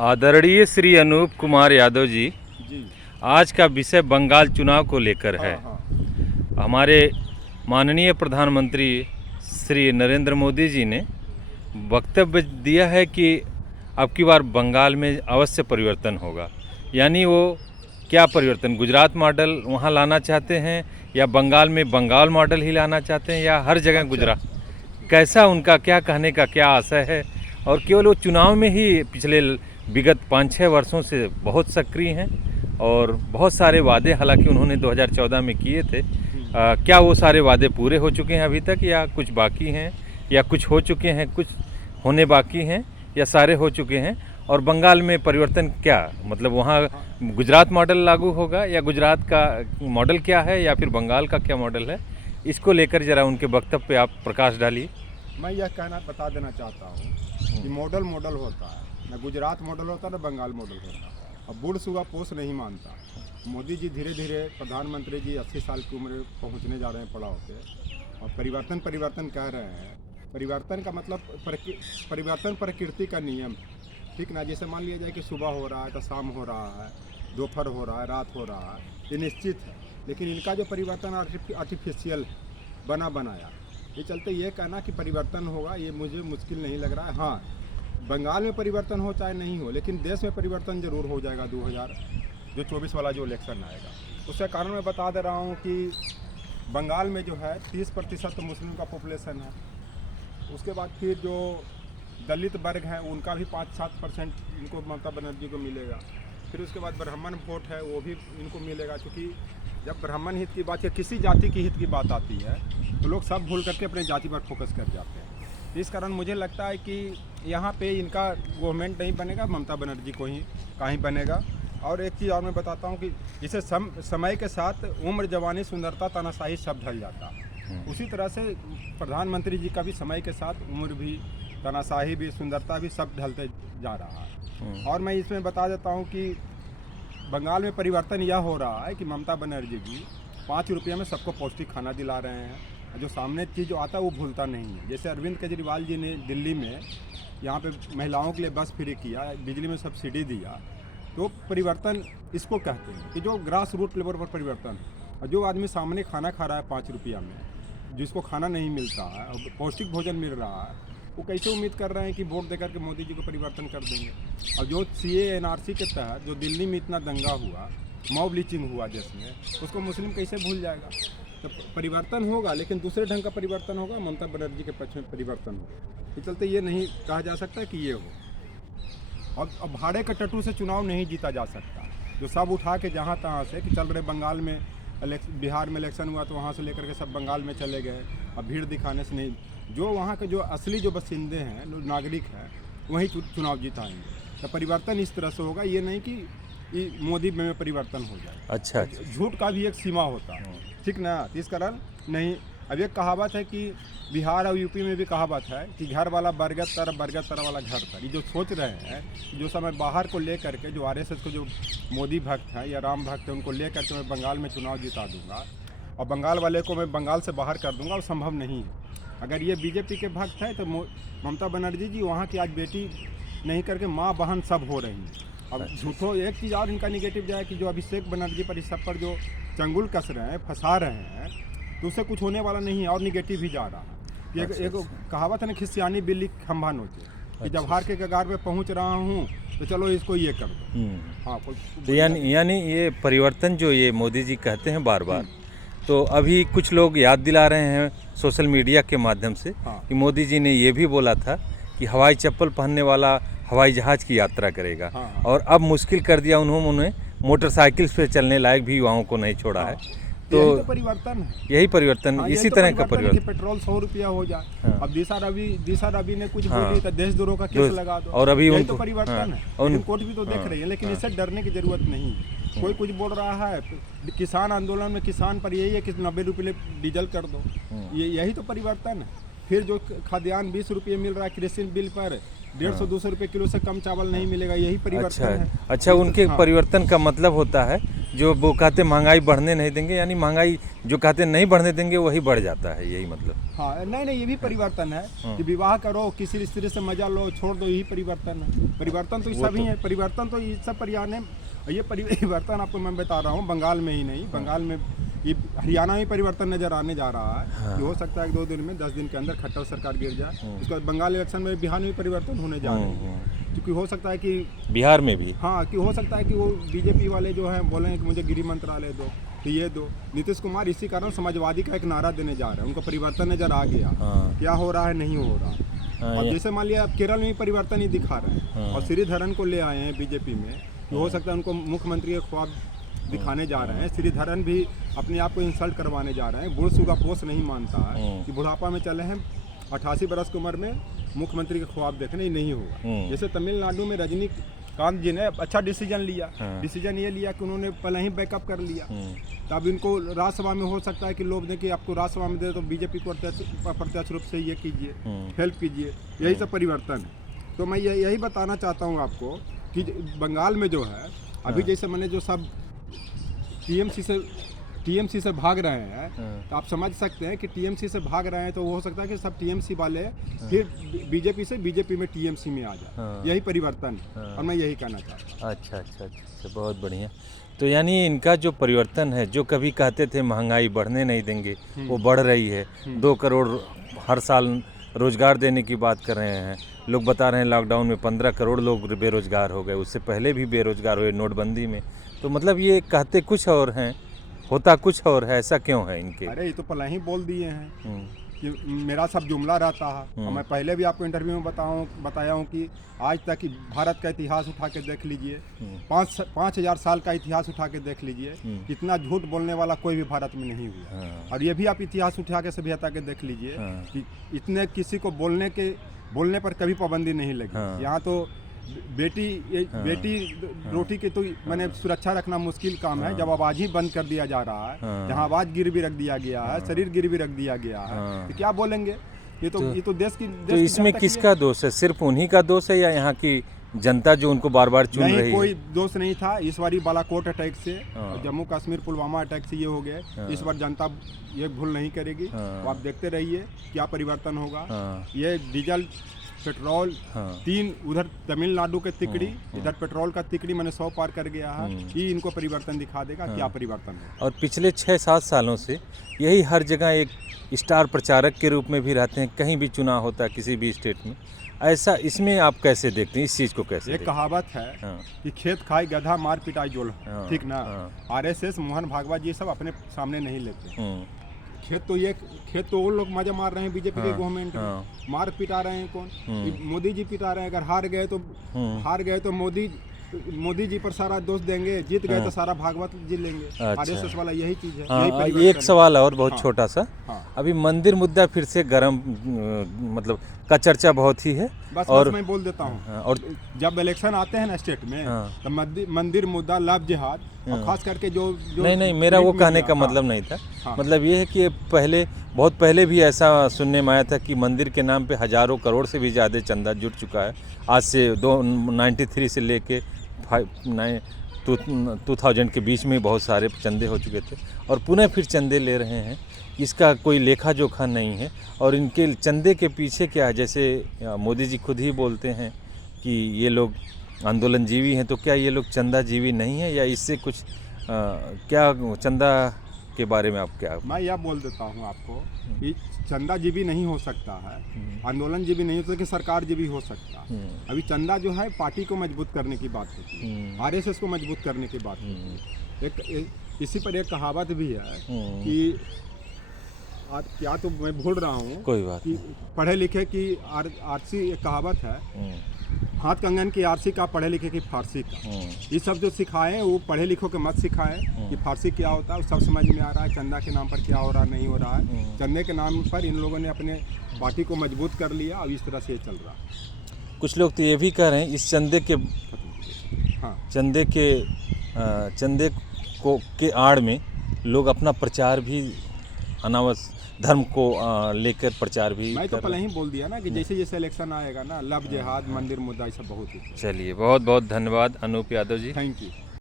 आदरणीय श्री अनूप कुमार यादव जी, जी। आज का विषय बंगाल चुनाव को लेकर है। हाँ, हाँ। हमारे माननीय प्रधानमंत्री श्री नरेंद्र मोदी जी ने वक्तव्य दिया है कि अब की बार बंगाल में अवश्य परिवर्तन होगा। यानी वो क्या परिवर्तन, गुजरात मॉडल वहाँ लाना चाहते हैं या बंगाल में बंगाल मॉडल ही लाना चाहते हैं या हर जगह गुजरात, कैसा उनका क्या कहने का क्या आशय है। और केवल वो चुनाव में ही पिछले विगत 5-6 वर्षों से बहुत सक्रिय हैं और बहुत सारे वादे हालांकि उन्होंने 2014 में किए थे। क्या वो सारे वादे पूरे हो चुके हैं अभी तक या कुछ बाकी हैं, या कुछ हो चुके हैं कुछ होने बाकी हैं, या सारे हो चुके हैं। और बंगाल में परिवर्तन क्या, मतलब वहाँ गुजरात मॉडल लागू होगा या गुजरात का मॉडल क्या है या फिर बंगाल का क्या मॉडल है, इसको लेकर ज़रा उनके वक्तव्य पे आप प्रकाश डालिए। मैं यह कहना बता देना चाहता हूँ कि मॉडल होता है, न गुजरात मॉडल होता है न बंगाल मॉडल होता है। अब बूढ़ सुगा पोष नहीं मानता। मोदी जी धीरे धीरे प्रधानमंत्री जी 80 साल की उम्र पहुँचने जा रहे हैं पड़ाव पे, और परिवर्तन कह रहे हैं। परिवर्तन का मतलब परिवर्तन प्रकृति का नियम, ठीक ना। जैसे मान लिया जाए कि सुबह हो रहा है तो शाम हो रहा है, दोपहर हो रहा है, रात हो रहा है, ये निश्चित है। लेकिन इनका जो परिवर्तन आर्टिफिशियल बनाया, ये चलते ये कहना कि परिवर्तन होगा ये मुझे मुश्किल नहीं लग रहा है। हाँ, बंगाल में परिवर्तन हो चाहे नहीं हो, लेकिन देश में परिवर्तन जरूर हो जाएगा। 2024 वाला जो इलेक्शन आएगा उसके कारण मैं बता दे रहा हूँ कि बंगाल में जो है 30% तो मुस्लिम का पॉपुलेशन है। उसके बाद फिर जो दलित वर्ग है उनका भी 5-7% इनको ममता बनर्जी को मिलेगा। फिर उसके बाद ब्राह्मण वोट है वो भी इनको मिलेगा, क्योंकि जब ब्राह्मण हित की बात या किसी जाति की हित की बात आती है तो लोग सब भूल करके अपने जाति पर फोकस कर जाते हैं। इस कारण मुझे लगता है कि यहाँ पे इनका गवर्नमेंट नहीं बनेगा, ममता बनर्जी को ही कहीं बनेगा। और एक चीज़ और मैं बताता हूँ कि जिसे समय के साथ उम्र, जवानी, सुंदरता, तानाशाही सब ढल जाता है, उसी तरह से प्रधानमंत्री जी का भी समय के साथ उम्र भी, तानाशाही भी, सुंदरता भी सब ढलते जा रहा है। और मैं इसमें बता देता हूँ कि बंगाल में परिवर्तन यह हो रहा है कि ममता बनर्जी जी 5 रुपये में सबको पौष्टिक खाना दिला रहे हैं। जो सामने चीज़ जो आता है वो भूलता नहीं है। जैसे अरविंद केजरीवाल जी ने दिल्ली में यहाँ पे महिलाओं के लिए बस फ्री किया, बिजली में सब्सिडी दिया, तो परिवर्तन इसको कहते हैं कि जो ग्रास रूट लेवल पर परिवर्तन है। और जो आदमी सामने खाना खा रहा है 5 रुपया में, जिसको खाना नहीं मिलता है और पौष्टिक भोजन मिल रहा है, वो कैसे उम्मीद कर रहे हैं कि वोट देकर के मोदी जी को परिवर्तन कर देंगे। और जो CA NRC के तहत जो दिल्ली में इतना दंगा हुआ, मॉब लिंचिंग हुआ देश में, उसको मुस्लिम कैसे भूल जाएगा। तो परिवर्तन होगा, लेकिन दूसरे ढंग का परिवर्तन होगा, ममता बनर्जी के पक्ष में परिवर्तन होगा। इस चलते ये नहीं कहा जा सकता कि ये हो। और भाड़े के टट्टू से चुनाव नहीं जीता जा सकता। जो सब उठा के जहाँ तहाँ से कि चल रहे, बंगाल में बिहार में इलेक्शन हुआ तो वहाँ से लेकर के सब बंगाल में चले गए, अब भीड़ दिखाने से नहीं। जो वहाँ के जो असली जो बासिंदे हैं, जो नागरिक हैं, वही चुनाव जीताएंगे। तो परिवर्तन इस तरह से होगा, ये नहीं कि मोदी में परिवर्तन हो जाए। अच्छा, झूठ का भी एक सीमा होता है, ठीक ना। इस कारण नहीं। अब एक कहावत है कि बिहार और यूपी में भी कहावत है कि घर वाला बरगद तर वाला घर तर। ये जो सोच रहे हैं, जो समय बाहर को ले करके, जो RSS को जो मोदी भक्त हैं या राम भक्त हैं, उनको ले करके मैं बंगाल में चुनाव जिता दूंगा और बंगाल वाले को मैं बंगाल से बाहर कर दूंगा, वो संभव नहीं है। अगर ये बीजेपी के भक्त हैं तो ममता बनर्जी जी वहाँ की आज बेटी नहीं करके माँ बहन सब हो रही हैं। अब झूठो एक चीज़ और इनका निगेटिव जाए कि जो अभिषेक बनर्जी पर इस सब पर जो चंगुल कस रहे हैं, फंसा रहे हैं, तो उससे कुछ होने वाला नहीं है और निगेटिव ही जा रहा है। एक कहावत है ना, खिसियानी बिल्ली खंभा नोचे, कि जब हार के कगार पे पहुंच रहा हूँ तो चलो इसको ये कर दो। हाँ, तो यानी ये परिवर्तन जो ये मोदी जी कहते हैं बार बार, तो अभी कुछ लोग याद दिला रहे हैं सोशल मीडिया के माध्यम से कि मोदी जी ने ये भी बोला था कि हवाई चप्पल पहनने वाला हवाई जहाज़ की यात्रा करेगा। और अब मुश्किल कर दिया उन्होंने, मोटरसाइकिल पे चलने लायक भी युवाओं को नहीं छोड़ा है। तो यही तो परिवर्तन है, यही परिवर्तन, इसी तरह का परिवर्तन। पेट्रोल 100 रुपया हो जाए। अब दिशा रवि ने कुछ बोली तो देशद्रोह का केस लगा दो, और अभी यही तो परिवर्तन है। कोर्ट भी तो देख रही है, लेकिन इससे डरने की जरूरत नहीं है। कोई कुछ बोल रहा है, किसान आंदोलन में किसान पर यही है कि 90 रुपये डीजल कर दो, यही तो परिवर्तन है। फिर जो खाद्यान्न 20 रुपये मिल रहा है, कृषि बिल पर 150-200 रुपये किलो से कम चावल नहीं मिलेगा, यही परिवर्तन है। अच्छा, उनके परिवर्तन का मतलब होता है जो वो कहते महंगाई बढ़ने नहीं देंगे, यानी महंगाई जो कहते नहीं बढ़ने देंगे वही बढ़ जाता है, यही मतलब। हाँ, नहीं ये भी परिवर्तन है कि विवाह करो, किसी स्त्री से मजा लो, छोड़ दो, यही परिवर्तन है। परिवर्तन तो ये सभी है, परिवर्तन तो ये सब परिवार है। ये परिवर्तन आपको मैं बता रहा हूँ, बंगाल में ही नहीं, बंगाल में ये हरियाणा में परिवर्तन नजर आने जा रहा है। कि हो सकता है कि 2 दिन में 10 दिन के अंदर खट्टर सरकार गिर जाए। उसके बाद बंगाल इलेक्शन में बिहार में परिवर्तन होने जा रहे हैं, क्योंकि हो सकता है कि बिहार में भी, हाँ, कि हो सकता है कि वो बीजेपी वाले जो हैं बोले कि मुझे गृह मंत्रालय दो, तो ये दो। नीतीश कुमार इसी कारण समाजवादी का एक नारा देने जा रहे हैं, उनको परिवर्तन नजर आ गया। क्या हो रहा है, नहीं हो रहा। और जैसे मान लिया केरल में भी दिखा रहे हैं, और श्रीधरन को ले आए हैं बीजेपी में, तो हो सकता है उनको मुख्यमंत्री के ख्वाब दिखाने जा रहे हैं। श्रीधरन भी अपने आप को इंसल्ट करवाने जा रहे हैं। बूढ़ सूगा पोस्ट नहीं मानता है कि बुढ़ापा में चले हैं, 88 बरस की उम्र में मुख्यमंत्री के ख्वाब देखने ही नहीं होगा। जैसे तमिलनाडु में रजनीकांत जी ने अच्छा डिसीजन लिया। डिसीजन ये लिया कि उन्होंने पहले ही बैकअप कर लिया। तब इनको राज्यसभा में हो सकता है कि लोग दें कि आपको राज्यसभा में दे तो बीजेपी को प्रत्यक्ष रूप से ये कीजिए, हेल्प कीजिए, यही सब परिवर्तन है। तो मैं यही बताना चाहता हूँ आपको कि बंगाल में जो है अभी जैसे मैंने जो सब टीएमसी से भाग रहे हैं, तो आप समझ सकते हैं कि टीएमसी से भाग रहे हैं, तो वो हो सकता है कि सब टीएमसी वाले फिर बीजेपी से बीजेपी में टीएमसी में आ जाए। यही परिवर्तन है, और मैं यही कहना चाहता हूँ। अच्छा, बहुत बढ़िया। तो यानी इनका जो परिवर्तन है, जो कभी कहते थे महंगाई बढ़ने नहीं देंगे, वो बढ़ रही है। 2 करोड़ हर साल रोजगार देने की बात कर रहे हैं। लोग बता रहे हैं लॉकडाउन में 15 करोड़ लोग बेरोजगार हो गए, उससे पहले भी बेरोजगार हुए नोटबंदी में। तो मतलब ये कहते कुछ और हैं, होता कुछ और है, ऐसा क्यों है इनके? अरे ये तो पहले ही बोल दिए हैं कि मेरा सब जुमला रहता है। और मैं पहले भी आपको इंटरव्यू में बताया हूँ कि आज तक की भारत का इतिहास उठा के देख लीजिए, 5,000 साल का इतिहास उठा के देख लीजिए, इतना झूठ बोलने वाला कोई भी भारत में नहीं हुआ। और ये भी आप इतिहास उठा के सभ्यता के देख लीजिए कि इतने किसी को बोलने पर कभी पाबंदी नहीं लगी। यहाँ तो बेटी रोटी की तो मैंने सुरक्षा रखना मुश्किल काम है, जब आवाज ही बंद कर दिया जा रहा है, जहाँ आवाज गिरवी रख दिया गया है, शरीर गिरवी रख दिया गया है, तो क्या बोलेंगे? ये तो देश की तो इसमें किसका दोष है? सिर्फ उन्हीं का दोष है या यहाँ की जनता जो उनको बार बार चुन रही है? कोई दोष नहीं था। इस बार बालाकोट अटैक से, जम्मू कश्मीर पुलवामा अटैक से ये हो गए। इस बार जनता ये भूल नहीं करेगी। तो आप देखते रहिए क्या परिवर्तन होगा। ये डीजल पेट्रोल 3 उधर तमिलनाडु के तिकड़ी, इधर पेट्रोल का तिकड़ी मैंने 100 पार कर गया है। ये इनको परिवर्तन दिखा देगा क्या परिवर्तन है। और पिछले 6-7 सालों से यही हर जगह एक स्टार प्रचारक के रूप में भी रहते हैं, कहीं भी चुनाव होता है किसी भी स्टेट में। ऐसा इसमें आप कैसे देखते हैं, इस चीज़ को कैसे? एक कहावत है कि खेत खाई गधा मार पिटाई जोल, ठीक ना? आरएसएस मोहन भागवत जी सब अपने सामने नहीं लेते। खेत तो वो लोग मजा मार रहे हैं बीजेपी के गवर्नमेंट में। मार पिटा रहे हैं कौन? मोदी जी पिटा रहे हैं। अगर हार गए तो मोदी जी पर सारा दोष देंगे, जीत गए तो सारा भागवत जी लेंगे। आरएसएस वाला यही चीज है। एक सवाल और बहुत छोटा सा, अभी मंदिर मुद्दा फिर से गरम मतलब का चर्चा बहुत ही है। बस मैं बोल देता हूँ। और जब इलेक्शन आते हैं ना स्टेट में, तो मंदिर मुद्दा, लव जिहाद, और खास करके जो नहीं मेरा वो कहने का मतलब नहीं था। मतलब ये है कि बहुत पहले भी ऐसा सुनने में आया था कि मंदिर के नाम पे हजारों करोड़ से भी ज़्यादा चंदा जुट चुका है। आज से 93 से लेके 2000 के बीच में बहुत सारे चंदे हो चुके थे, और पुनः फिर चंदे ले रहे हैं। इसका कोई लेखा जोखा नहीं है। और इनके चंदे के पीछे क्या है? जैसे मोदी जी खुद ही बोलते हैं कि ये लोग आंदोलनजीवी हैं, तो क्या ये लोग चंदा जीवी नहीं है, या इससे कुछ क्या चंदा के बारे में आप क्या? मैं यह बोल देता हूँ आपको कि चंदा जीवी नहीं हो सकता है, आंदोलन जीवी नहीं हो सकता, कि सरकार जीवी हो सकता है। अभी चंदा जो है पार्टी को मजबूत करने की बात होती है, आरएसएस को मजबूत करने की बात होती है। इसी पर एक कहावत भी है कि क्या तो मैं भूल रहा हूँ, कोई बात कि पढ़े लिखे की आरसी, एक कहावत है, हाथ कंगन की आरसी का, पढ़े लिखे की फारसी का। ये सब जो सिखाएं वो पढ़े लिखों के मत सिखाएं कि फारसी क्या होता है, सब समझ में आ रहा है। चंदा के नाम पर क्या हो रहा है, नहीं हो रहा है। चंदे के नाम पर इन लोगों ने अपने पार्टी को मजबूत कर लिया, और इस तरह से ये चल रहा है। कुछ लोग तो ये भी कह रहे हैं इस चंदे के आड़ में लोग अपना प्रचार भी अनावश्यक धर्म को लेकर प्रचार भी। मैं तो पहले ही बोल दिया ना कि जैसे जैसे इलेक्शन आएगा ना, लव जिहाद, मंदिर मुद्दा, ये सब बहुत ही। चलिए, बहुत बहुत धन्यवाद अनूप यादव जी। Thank you.